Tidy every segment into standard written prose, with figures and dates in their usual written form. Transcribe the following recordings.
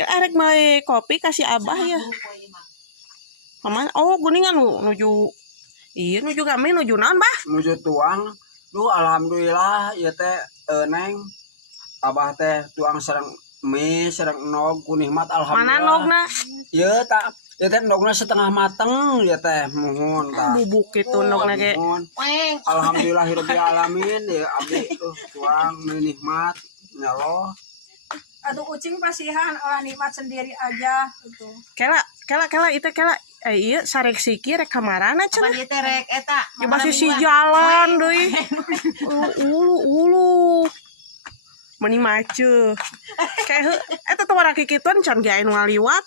Arek mae kopi kasih abah ya. Paman, oh guningan nuju. Iya nuju kami nuju naon, Bah? Nuju tuang. Duh alhamdulillah ieu teh Neng. Abah teh tuang sareng mie sareng nog kunikmat alhamdulillah. Mana nogna? Ieu tak ieu teh nogna setengah mateng ieu teh muhun tah. Bubuk kitu nogna ge. Alhamdulillah rabbil alamin ya abdi tuh tuang mie nikmat ya Allah. Aduh kucing pasihan nikmat sendiri aja gitu. Kela itu kela iya sarek siki rek kamarana cenah. Apa ieu rek eta? Ya pasti si jalan deui. Ulu. Meni maceu. Kayak eta teh warna kikituan can ge anu ngaliwat.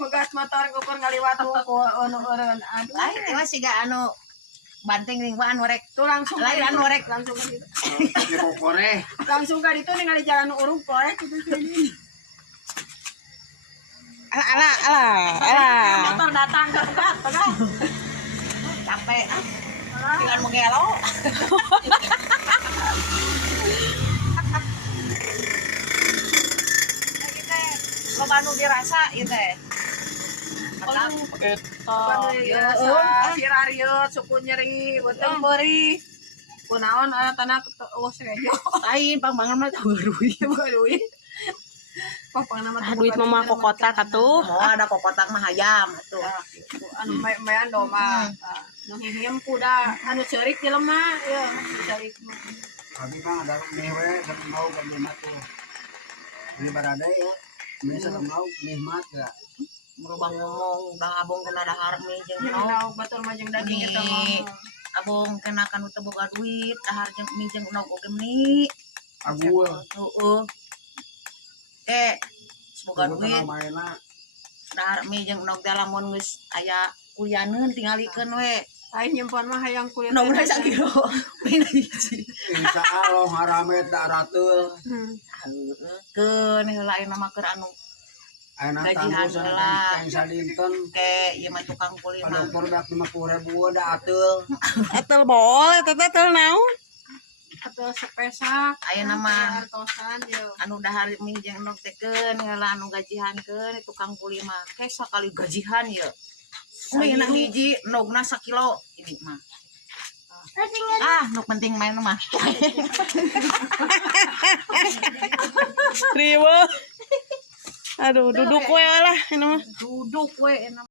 Megas motor ukur ngaliwat ku anu eureun. Aduh. Lain mah siga anu banteng ring anu rek. Tuh langsung Lain anu rek langsung ka ditu. Di kokore. Langsung ka ditu ningali jalan urung poek gitu sini. Alah. Motor datang ke pegat. Capek dengan mengelo. Lo banu dirasa ieu teh. Mantap. Sirariut suku nyeri beuteung beuri. Kunaon tanah serejo. Lain pangbangan mah Beuri. Duit mah ke kota katuh. mau ada kokotak mah hayam atuh. Anu mayan doma. Nu hihim kuda anu ceurik jelema ya ceurik. Abi mah ada mie we sareng mau ganti tuh. Ini barade ya. Mie sareng mau nikmat ya. Merubah ngomong udah abong kena dahar mie jeung Jeung nog. batur mah jeung daging eta Nih, mah. abong kena kanu teu boga duit dahar jeung mie jeung nog oge meuni. Agul. Heeh. Semoga duit Mainna dahar mie jeung nog teh lamun geus aya kulianeun tingalikeun we. Lain nyimpen mah hayang kulit. Nog urang sakilo. Mina hiji. insya Allah haramet tak ratul. Heeh. Keun heula ayeuna mah keur anu Ayeuna Gajian tanggung heula. yang sadinten. ke ieu mah tukang kuli Pada mah. ukur dak 50.000 da atul. Atel boleh teh tel naon? Atau sepesak. Ayeuna mah Artosan yo. anu dahar mie jeung nog teh keun heula anu gajihankeun tukang kuli mah ke sakali gajihan ye. Mie na hiji nogna sakilo ini mah. Nu penting main mah. Riweuh. Aduh, duduk we lah ini mah. Duduk we enak.